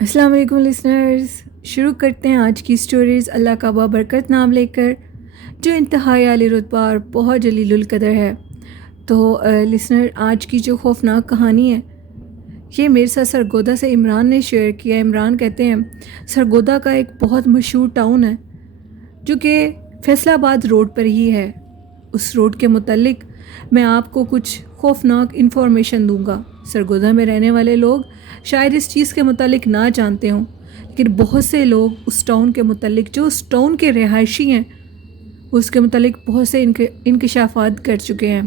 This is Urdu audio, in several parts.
السلام علیکم لسنرز، شروع کرتے ہیں آج کی سٹوریز اللہ کا بابرکت نام لے کر، جو انتہائی عالی رتبہ اور بہت جلیل القدر ہے۔ تو لسنر، آج کی جو خوفناک کہانی ہے یہ میرے ساتھ سرگودا سے عمران نے شیئر کیا ہے۔ عمران کہتے ہیں سرگودا کا ایک بہت مشہور ٹاؤن ہے جو کہ فیصل آباد روڈ پر ہی ہے۔ اس روڈ کے متعلق میں آپ کو کچھ خوفناک انفارمیشن دوں گا۔ سرگودا میں رہنے والے لوگ شاید اس چیز کے متعلق نہ جانتے ہوں، لیکن بہت سے لوگ اس ٹاؤن کے متعلق، جو اس ٹاؤن کے رہائشی ہیں، اس کے متعلق بہت سے انکشافات کر چکے ہیں۔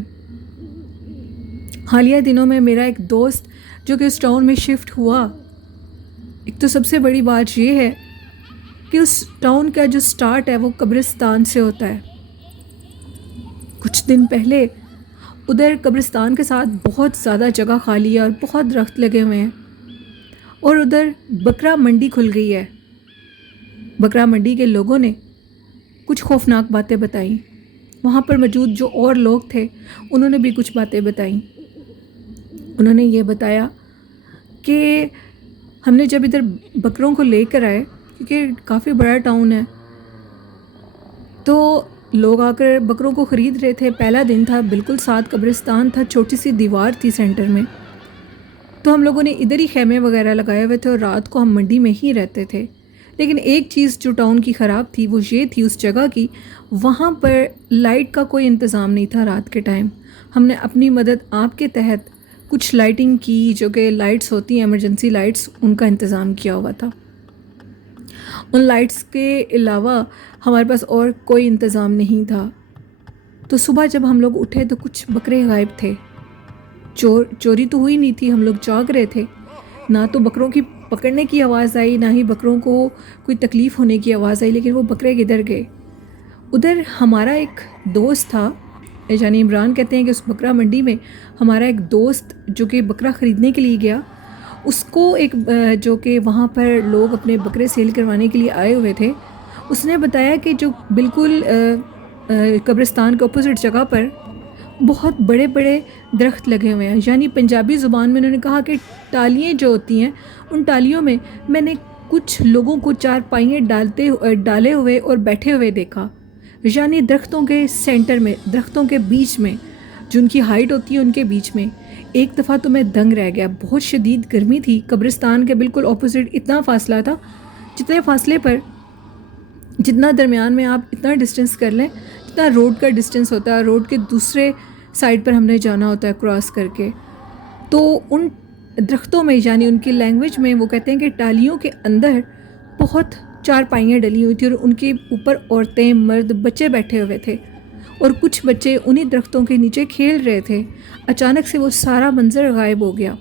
حالیہ دنوں میں میرا ایک دوست جو کہ اس ٹاؤن میں شفٹ ہوا، ایک تو سب سے بڑی بات یہ ہے کہ اس ٹاؤن کا جو سٹارٹ ہے وہ قبرستان سے ہوتا ہے۔ کچھ دن پہلے ادھر قبرستان کے ساتھ بہت زیادہ جگہ خالی ہے اور بہت درخت لگے ہوئے ہیں، اور ادھر بکرا منڈی کھل گئی ہے۔ بکرا منڈی کے لوگوں نے کچھ خوفناک باتیں بتائیں۔ وہاں پر موجود جو اور لوگ تھے انہوں نے بھی کچھ باتیں بتائیں۔ انہوں نے یہ بتایا کہ ہم نے جب ادھر بکروں کو لے کر آئے، کیونکہ کافی بڑا ٹاؤن ہے، تو لوگ آ کر بکروں کو خرید رہے تھے۔ پہلا دن تھا، بالکل ساتھ قبرستان تھا، چھوٹی سی دیوار تھی سینٹر میں، تو ہم لوگوں نے ادھر ہی خیمے وغیرہ لگائے ہوئے تھے اور رات کو ہم منڈی میں ہی رہتے تھے۔ لیکن ایک چیز جو ٹاؤن کی خراب تھی وہ یہ تھی اس جگہ کی، وہاں پر لائٹ کا کوئی انتظام نہیں تھا رات کے ٹائم۔ ہم نے اپنی مدد آپ کے تحت کچھ لائٹنگ کی، جو کہ لائٹس ہوتی ہیں ایمرجنسی لائٹس، ان کا انتظام کیا ہوا تھا۔ ان لائٹس کے علاوہ ہمارے پاس اور کوئی انتظام نہیں تھا۔ تو صبح جب ہم لوگ اٹھے تو کچھ بکرے غائب تھے۔ چوری تو ہوئی نہیں تھی، ہم لوگ جاگ رہے تھے، نہ تو بکروں کی پکڑنے کی آواز آئی، نہ ہی بکروں کو کوئی تکلیف ہونے کی آواز آئی، لیکن وہ بکرے کدھر گئے؟ ادھر ہمارا ایک دوست تھا، یعنی عمران کہتے ہیں کہ اس بکرا منڈی میں ہمارا ایک دوست جو کہ بکرا خریدنے کے لیے گیا، اس کو ایک جو کہ وہاں پر لوگ اپنے بکرے سیل کروانے کے لیے آئے ہوئے تھے، اس نے بتایا کہ جو بالکل قبرستان کے اپوزٹ جگہ پر بہت بڑے بڑے درخت لگے ہوئے ہیں۔ یعنی پنجابی زبان میں انہوں نے کہا کہ ٹالیاں جو ہوتی ہیں، ان ٹالیوں میں نے کچھ لوگوں کو چار پائیں ڈالے ہوئے اور بیٹھے ہوئے دیکھا۔ یعنی درختوں کے سینٹر میں، درختوں کے بیچ میں، جو ان کی ہائٹ ہوتی ہے ان کے بیچ میں۔ ایک دفعہ تو میں دنگ رہ گیا، بہت شدید گرمی تھی، قبرستان کے بالکل اپوزٹ اتنا فاصلہ تھا، جتنے فاصلے پر، جتنا درمیان میں آپ اتنا ڈسٹینس کر لیں جتنا روڈ کا ڈسٹینس ہوتا ہے، روڈ کے دوسرے سائڈ پر ہم نے جانا ہوتا ہے کراس کر کے۔ تو ان درختوں میں، یعنی ان کی لینگویج میں، وہ کہتے ہیں کہ ٹالیوں کے اندر بہت چار پائیاں ڈلی ہوئی تھیں اور ان کے اوپر عورتیں، مرد، بچے بیٹھے ہوئے تھے، اور کچھ بچے انہی درختوں کے نیچے کھیل رہے تھے۔ اچانک سے وہ سارا منظر غائب ہو گیا۔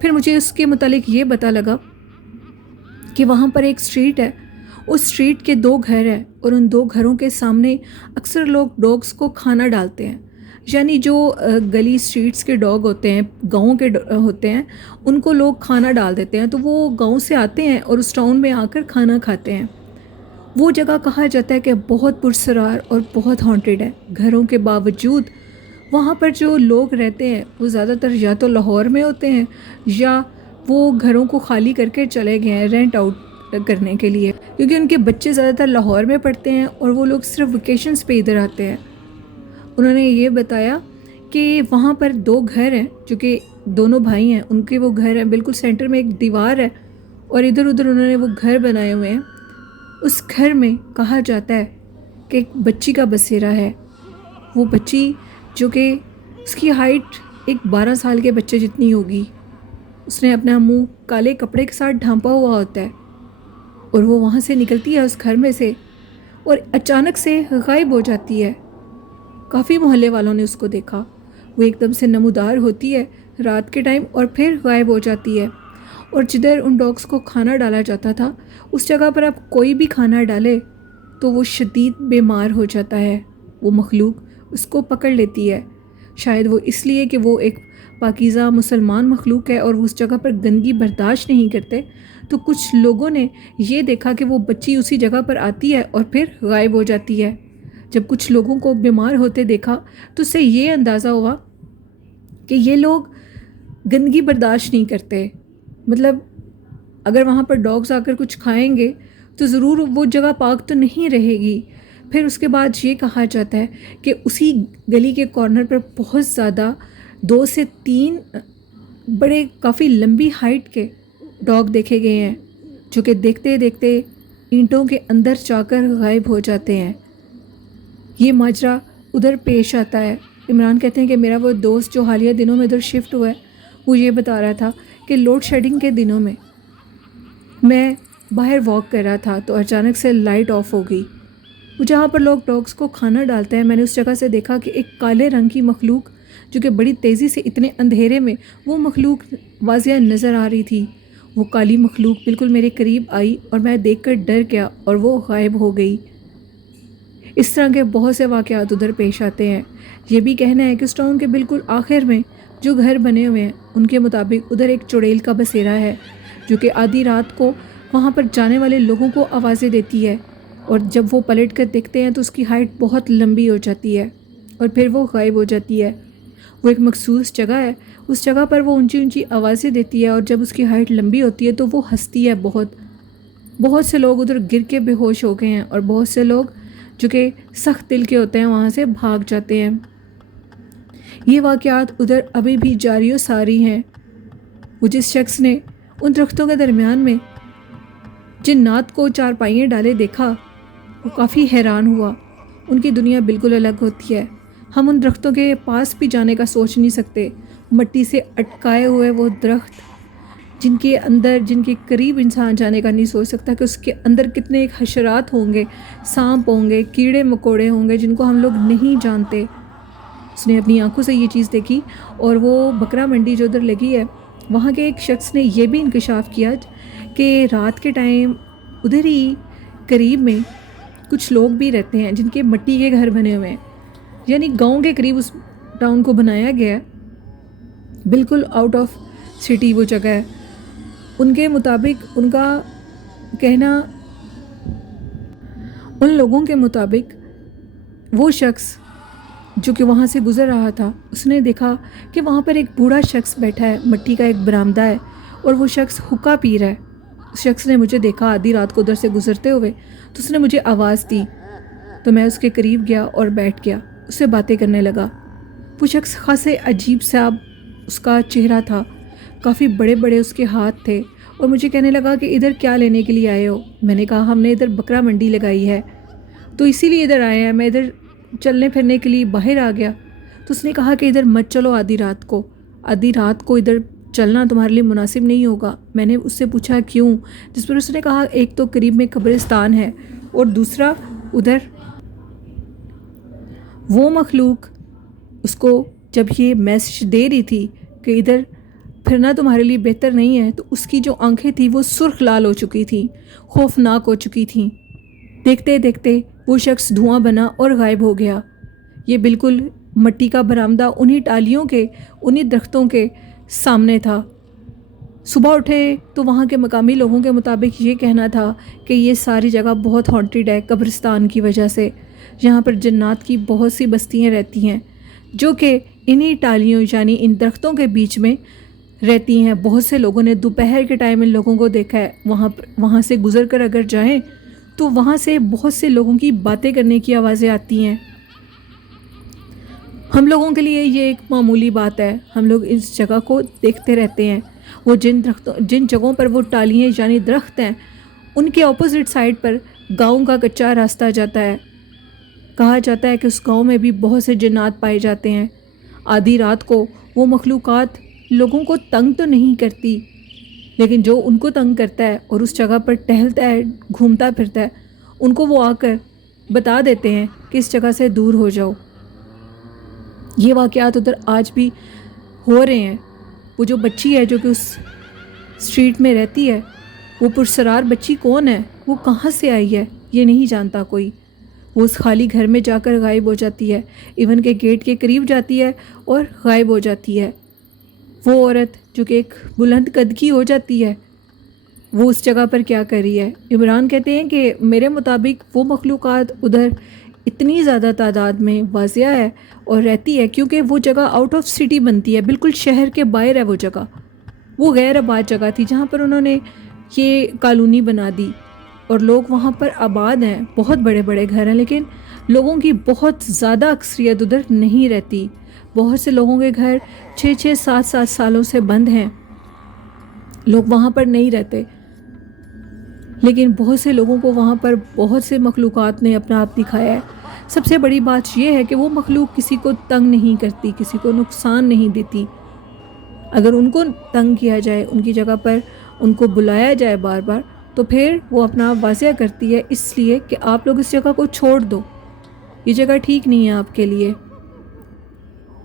پھر مجھے اس کے متعلق یہ پتہ لگا کہ وہاں پر ایک اسٹریٹ ہے، اس اسٹریٹ کے دو گھر ہیں، اور ان دو گھروں کے سامنے اکثر لوگ ڈاگس کو کھانا ڈالتے ہیں۔ یعنی جو گلی اسٹریٹس کے ڈاگ ہوتے ہیں، گاؤں کے ہوتے ہیں، ان کو لوگ کھانا ڈال دیتے ہیں، تو وہ گاؤں سے آتے ہیں اور اس ٹاؤن میں آ کر کھانا کھاتے ہیں۔ وہ جگہ کہا جاتا ہے کہ بہت پرسرار اور بہت ہانٹیڈ ہے۔ گھروں کے باوجود وہاں پر جو لوگ رہتے ہیں وہ زیادہ تر یا تو لاہور میں ہوتے ہیں، یا وہ گھروں کو خالی کر کے چلے گئے ہیں رینٹ آؤٹ کرنے کے لیے، کیونکہ ان کے بچے زیادہ تر لاہور میں پڑھتے ہیں اور وہ لوگ صرف ویکیشنز پہ ادھر آتے ہیں۔ انہوں نے یہ بتایا کہ وہاں پر دو گھر ہیں، جو کہ دونوں بھائی ہیں، ان کے وہ گھر ہیں، بالکل سینٹر میں ایک دیوار ہے اور ادھر ادھر انہوں نے وہ گھر بنائے ہوئے ہیں۔ اس گھر میں کہا جاتا ہے کہ ایک بچی کا بسیرا ہے۔ وہ بچی جو کہ اس کی ہائٹ ایک 12 سال کے بچے جتنی ہوگی، اس نے اپنا منہ کالے کپڑے کے ساتھ ڈھانپا ہوا ہوتا ہے، اور وہ وہاں سے نکلتی ہے اس گھر میں سے اور اچانک سے غائب ہو جاتی ہے۔ کافی محلے والوں نے اس کو دیکھا، وہ ایک دم سے نمودار ہوتی ہے رات کے ٹائم اور پھر غائب ہو جاتی ہے۔ اور جدھر ان ڈاگس کو کھانا ڈالا جاتا تھا، اس جگہ پر اب کوئی بھی کھانا ڈالے تو وہ شدید بیمار ہو جاتا ہے، وہ مخلوق اس کو پکڑ لیتی ہے۔ شاید وہ اس لیے کہ وہ ایک پاکیزہ مسلمان مخلوق ہے اور وہ اس جگہ پر گندگی برداشت نہیں کرتے، تو کچھ لوگوں نے یہ دیکھا کہ وہ بچی اسی جگہ پر آتی ہے اور پھر غائب ہو جاتی ہے۔ جب کچھ لوگوں کو بیمار ہوتے دیکھا تو اس سے یہ اندازہ ہوا کہ یہ لوگ گندگی برداشت نہیں کرتے، مطلب اگر وہاں پر ڈاگز آ کر کچھ کھائیں گے تو ضرور وہ جگہ پاک تو نہیں رہے گی۔ پھر اس کے بعد یہ کہا جاتا ہے کہ اسی گلی کے کارنر پر بہت زیادہ 2 سے 3 بڑے کافی لمبی ہائٹ کے ڈاگ دیکھے گئے ہیں، جو کہ دیکھتے دیکھتے اینٹوں کے اندر جا کر غائب ہو جاتے ہیں۔ یہ ماجرا ادھر پیش آتا ہے۔ عمران کہتے ہیں کہ میرا وہ دوست جو حالیہ دنوں میں ادھر شفٹ ہوا ہے، وہ یہ بتا رہا تھا کہ لوڈ شیڈنگ کے دنوں میں میں باہر واک کر رہا تھا تو اچانک سے لائٹ آف ہو گئی۔ وہ جہاں پر لوگ ڈاگس کو کھانا ڈالتے ہیں، میں نے اس جگہ سے دیکھا کہ ایک کالے رنگ کی مخلوق جو کہ بڑی تیزی سے اتنے اندھیرے میں وہ مخلوق واضح نظر آ رہی تھی۔ وہ کالی مخلوق بالکل میرے قریب آئی اور میں دیکھ کر ڈر گیا اور وہ غائب ہو گئی۔ اس طرح کے بہت سے واقعات ادھر پیش آتے ہیں۔ یہ بھی کہنا ہے کہ اس ٹاؤن کے بالکل آخر میں جو گھر بنے ہوئے ہیں ان کے مطابق ادھر ایک چڑیل کا بسیرا ہے جو کہ آدھی رات کو وہاں پر جانے والے لوگوں کو آوازیں دیتی ہے، اور جب وہ پلٹ کر دیکھتے ہیں تو اس کی ہائٹ بہت لمبی ہو جاتی ہے اور پھر وہ غائب ہو جاتی ہے۔ وہ ایک مخصوص جگہ ہے، اس جگہ پر وہ اونچی اونچی آوازیں دیتی ہے، اور جب اس کی ہائٹ لمبی ہوتی ہے تو وہ ہنستی ہے بہت سے لوگ ادھر گر کے بے ہوش ہو گئے ہیں، اور بہت سے لوگ جو کہ سخت دل کے ہوتے ہیں وہاں سے بھاگ جاتے ہیں۔ یہ واقعات ادھر ابھی بھی جاری و ساری ہیں۔ وہ جس شخص نے ان درختوں کے درمیان میں جنات کو چارپائیاں ڈالے دیکھا، وہ کافی حیران ہوا۔ ان کی دنیا بالکل الگ ہوتی ہے۔ ہم ان درختوں کے پاس بھی جانے کا سوچ نہیں سکتے۔ مٹی سے اٹکائے ہوئے وہ درخت جن کے قریب انسان جانے کا نہیں سوچ سکتا کہ اس کے اندر کتنے ایک حشرات ہوں گے، سانپ ہوں گے، کیڑے مکوڑے ہوں گے جن کو ہم لوگ نہیں جانتے۔ اس نے اپنی آنکھوں سے یہ چیز دیکھی، اور وہ بکرا منڈی جو ادھر لگی ہے وہاں کے ایک شخص نے یہ بھی انکشاف کیا کہ رات کے ٹائم ادھر ہی قریب میں کچھ لوگ بھی رہتے ہیں جن کے مٹی کے گھر بنے ہوئے ہیں، یعنی گاؤں کے قریب اس ٹاؤن کو بنایا گیا ہے، بالکل آؤٹ آف سٹی وہ جگہ ہے۔ ان کے مطابق ان کا کہنا، ان لوگوں کے مطابق وہ شخص جو کہ وہاں سے گزر رہا تھا اس نے دیکھا کہ وہاں پر ایک بوڑھا شخص بیٹھا ہے، مٹی کا ایک برآمدہ ہے اور وہ شخص حقہ پی رہا ہے۔ اس شخص نے مجھے دیکھا آدھی رات کو ادھر سے گزرتے ہوئے، تو اس نے مجھے آواز دی، تو میں اس کے قریب گیا اور بیٹھ گیا، اس سے باتیں کرنے لگا۔ وہ شخص خاصے عجیب سا اس کا چہرہ تھا، کافی بڑے بڑے اس کے ہاتھ تھے، اور مجھے کہنے لگا کہ ادھر کیا لینے کے لیے آئے ہو؟ میں نے کہا ہم نے ادھر بکرا منڈی لگائی ہے تو اسی لیے ادھر آئے ہیں، میں ادھر چلنے پھرنے کے لیے باہر آ گیا۔ تو اس نے کہا کہ ادھر مت چلو آدھی رات کو ادھر چلنا تمہارے لیے مناسب نہیں ہوگا۔ میں نے اس سے پوچھا کیوں؟ جس پر اس نے کہا ایک تو قریب میں قبرستان ہے، اور دوسرا ادھر وہ مخلوق اس کو جب یہ میسج دے رہی تھی کہ ادھر پھرنا تمہارے لیے بہتر نہیں ہے، تو اس کی جو آنکھیں تھیں وہ سرخ لال ہو چکی تھیں، خوفناک ہو چکی تھیں۔ دیکھتے دیکھتے وہ شخص دھواں بنا اور غائب ہو گیا۔ یہ بالکل مٹی کا برآمدہ انہی ٹالیوں کے، انہی درختوں کے سامنے تھا۔ صبح اٹھے تو وہاں کے مقامی لوگوں کے مطابق یہ کہنا تھا کہ یہ ساری جگہ بہت ہانٹیڈ ہے قبرستان کی وجہ سے۔ یہاں پر جنات کی بہت سی بستیاں رہتی ہیں جو کہ انہی ٹالیوں یعنی ان درختوں کے بیچ میں رہتی ہیں۔ بہت سے لوگوں نے دوپہر کے ٹائم ان لوگوں کو دیکھا ہے، وہاں سے گزر کر اگر جائیں تو وہاں سے بہت سے لوگوں کی باتیں کرنے کی آوازیں آتی ہیں۔ ہم لوگوں کے لیے یہ ایک معمولی بات ہے، ہم لوگ اس جگہ کو دیکھتے رہتے ہیں۔ وہ جن جگہوں پر وہ ٹالیاں یعنی درخت ہیں ان کے اپوزٹ سائڈ پر گاؤں کا کچا راستہ جاتا ہے۔ کہا جاتا ہے کہ اس گاؤں میں بھی بہت سے جنات پائے جاتے ہیں۔ آدھی رات کو وہ مخلوقات لوگوں کو تنگ تو نہیں کرتی، لیکن جو ان کو تنگ کرتا ہے اور اس جگہ پر ٹہلتا ہے، گھومتا پھرتا ہے، ان کو وہ آ کر بتا دیتے ہیں کہ اس جگہ سے دور ہو جاؤ۔ یہ واقعات ادھر آج بھی ہو رہے ہیں۔ وہ جو بچی ہے جو کہ اس اسٹریٹ میں رہتی ہے، وہ پرسرار بچی کون ہے، وہ کہاں سے آئی ہے، یہ نہیں جانتا کوئی۔ وہ اس خالی گھر میں جا کر غائب ہو جاتی ہے، ایون کے گیٹ کے قریب جاتی ہے اور غائب ہو جاتی ہے۔ وہ عورت جو کہ ایک بلند قد کی ہو جاتی ہے، وہ اس جگہ پر کیا کر رہی ہے؟ عمران کہتے ہیں کہ میرے مطابق وہ مخلوقات ادھر اتنی زیادہ تعداد میں واضح ہے اور رہتی ہے کیونکہ وہ جگہ آؤٹ آف سٹی بنتی ہے، بالکل شہر کے باہر ہے وہ جگہ۔ وہ غیر آباد جگہ تھی جہاں پر انہوں نے یہ کالونی بنا دی اور لوگ وہاں پر آباد ہیں، بہت بڑے بڑے گھر ہیں، لیکن لوگوں کی بہت زیادہ اکثریت ادھر نہیں رہتی. بہت سے لوگوں کے گھر 6 7 سالوں سے بند ہیں، لوگ وہاں پر نہیں رہتے. لیکن بہت سے لوگوں کو وہاں پر بہت سے مخلوقات نے اپنا آپ دکھایا ہے. سب سے بڑی بات یہ ہے کہ وہ مخلوق کسی کو تنگ نہیں کرتی، کسی کو نقصان نہیں دیتی. اگر ان کو تنگ کیا جائے، ان کی جگہ پر ان کو بلایا جائے بار بار، تو پھر وہ اپنا آپ واضح کرتی ہے اس لیے کہ آپ لوگ اس جگہ کو چھوڑ دو، یہ جگہ ٹھیک نہیں ہے آپ کے لیے.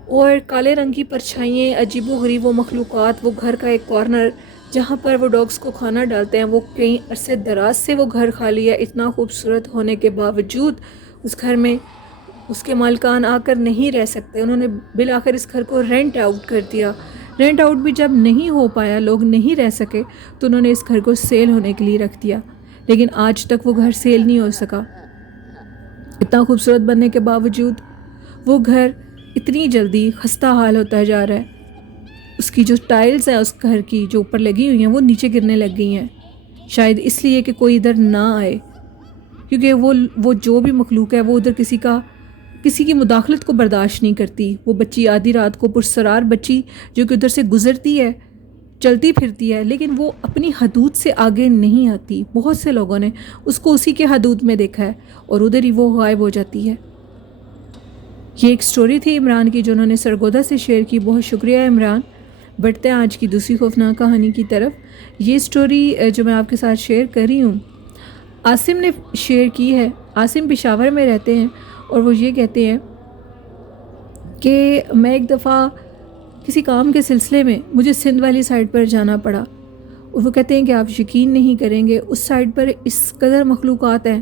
اور کالے رنگ کی پرچھائیاں، عجیب و غریب وہ مخلوقات، وہ گھر کا ایک کارنر جہاں پر وہ ڈاگس کو کھانا ڈالتے ہیں، وہ کئی عرصے دراز سے وہ گھر خالی ہے. اتنا خوبصورت ہونے کے باوجود اس گھر میں اس کے مالکان آ کر نہیں رہ سکتے. انہوں نے بالآخر اس گھر کو رینٹ آؤٹ کر دیا. رینٹ آؤٹ بھی جب نہیں ہو پایا، لوگ نہیں رہ سکے، تو انہوں نے اس گھر کو سیل ہونے کے لیے رکھ دیا. لیکن آج تک وہ گھر سیل نہیں ہو سکا. اتنا خوبصورت بننے کے باوجود وہ گھر اتنی جلدی خستہ حال ہوتا جا رہا ہے. اس کی جو ٹائلز ہیں اس گھر کی جو اوپر لگی ہوئی ہیں وہ نیچے گرنے لگ گئی ہیں، شاید اس لیے کہ کوئی ادھر نہ آئے، کیونکہ وہ جو بھی مخلوق ہے وہ ادھر کسی کی مداخلت کو برداشت نہیں کرتی. وہ بچی آدھی رات کو پرسرار بچی جو کہ ادھر سے گزرتی ہے، چلتی پھرتی ہے، لیکن وہ اپنی حدود سے آگے نہیں آتی. بہت سے لوگوں نے اس کو اسی کے حدود میں دیکھا ہے اور ادھر ہی وہ غائب ہو جاتی ہے. یہ ایک سٹوری تھی عمران کی جو انہوں نے سرگودا سے شیئر کی. بہت شکریہ عمران. بڑھتے ہیں آج کی دوسری خوفناک کہانی کی طرف. یہ سٹوری جو میں آپ کے ساتھ شیئر کر رہی ہوں عاصم نے شیئر کی ہے. عاصم پشاور میں رہتے ہیں اور وہ یہ کہتے ہیں کہ میں ایک دفعہ کسی کام کے سلسلے میں مجھے سندھ والی سائڈ پر جانا پڑا، اور وہ کہتے ہیں کہ آپ یقین نہیں کریں گے اس سائڈ پر اس قدر مخلوقات ہیں،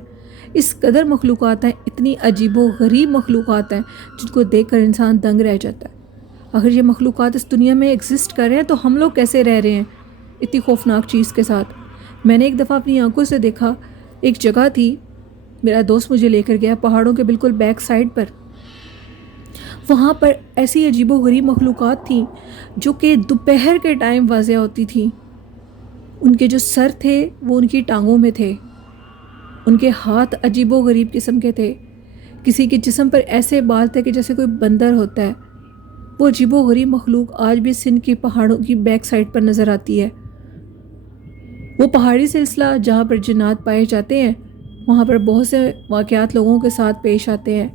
اتنی عجیب و غریب مخلوقات ہیں جن کو دیکھ کر انسان دنگ رہ جاتا ہے. اگر یہ مخلوقات اس دنیا میں ایگزسٹ کر رہے ہیں تو ہم لوگ کیسے رہ رہے ہیں اتنی خوفناک چیز کے ساتھ. میں نے ایک دفعہ اپنی آنکھوں سے دیکھا، ایک جگہ تھی، میرا دوست مجھے لے کر گیا پہاڑوں کے بالکل بیک سائڈ پر. وہاں پر ایسی عجیب و غریب مخلوقات تھیں جو کہ دوپہر کے ٹائم واضح ہوتی تھیں. ان کے جو سر تھے وہ ان کی ٹانگوں میں تھے، ان کے ہاتھ عجیب و غریب قسم کے تھے، کسی کے جسم پر ایسے بال تھے کہ جیسے کوئی بندر ہوتا ہے. وہ عجیب و غریب مخلوق آج بھی سندھ کی پہاڑوں کی بیک سائڈ پر نظر آتی ہے. وہ پہاڑی سلسلہ جہاں پر جنات پائے جاتے ہیں، وہاں پر بہت سے واقعات لوگوں کے ساتھ پیش آتے ہیں.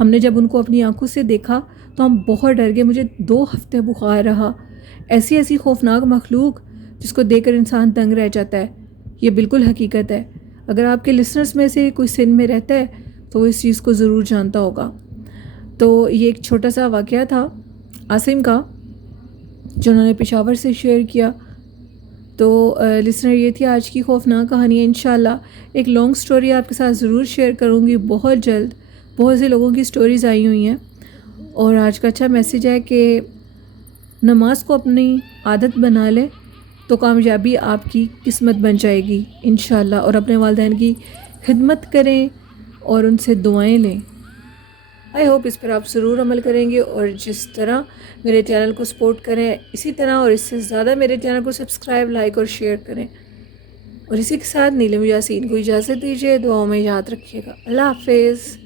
ہم نے جب ان کو اپنی آنکھوں سے دیکھا تو ہم بہت ڈر گئے. مجھے 2 ہفتے بخار رہا. ایسی خوفناک مخلوق جس کو دیکھ کر انسان دنگ رہ جاتا ہے. یہ بالکل حقیقت ہے. اگر آپ کے لسنرز میں سے کوئی سندھ میں رہتا ہے تو وہ اس چیز کو ضرور جانتا ہوگا. تو یہ ایک چھوٹا سا واقعہ تھا عاصم کا جو انہوں نے پشاور سے شیئر کیا. تو لسنر یہ تھی آج کی خوفناک کہانی. انشاءاللہ ایک لانگ سٹوری آپ کے ساتھ ضرور شیئر کروں گی بہت جلد. بہت سے لوگوں کی سٹوریز آئی ہوئی ہیں. اور آج کا اچھا میسیج ہے کہ نماز کو اپنی عادت بنا لیں تو کامیابی آپ کی قسمت بن جائے گی انشاءاللہ. اور اپنے والدین کی خدمت کریں اور ان سے دعائیں لیں. آئی ہوپ اس پر آپ ضرور عمل کریں گے، اور جس طرح میرے چینل کو سپورٹ کریں اسی طرح اور اس سے زیادہ میرے چینل کو سبسکرائب، لائک اور شیئر کریں. اور اسی کے ساتھ نیلم یاسین کو اجازت دیجیے. دعاؤں میں یاد رکھیے گا. اللہ حافظ.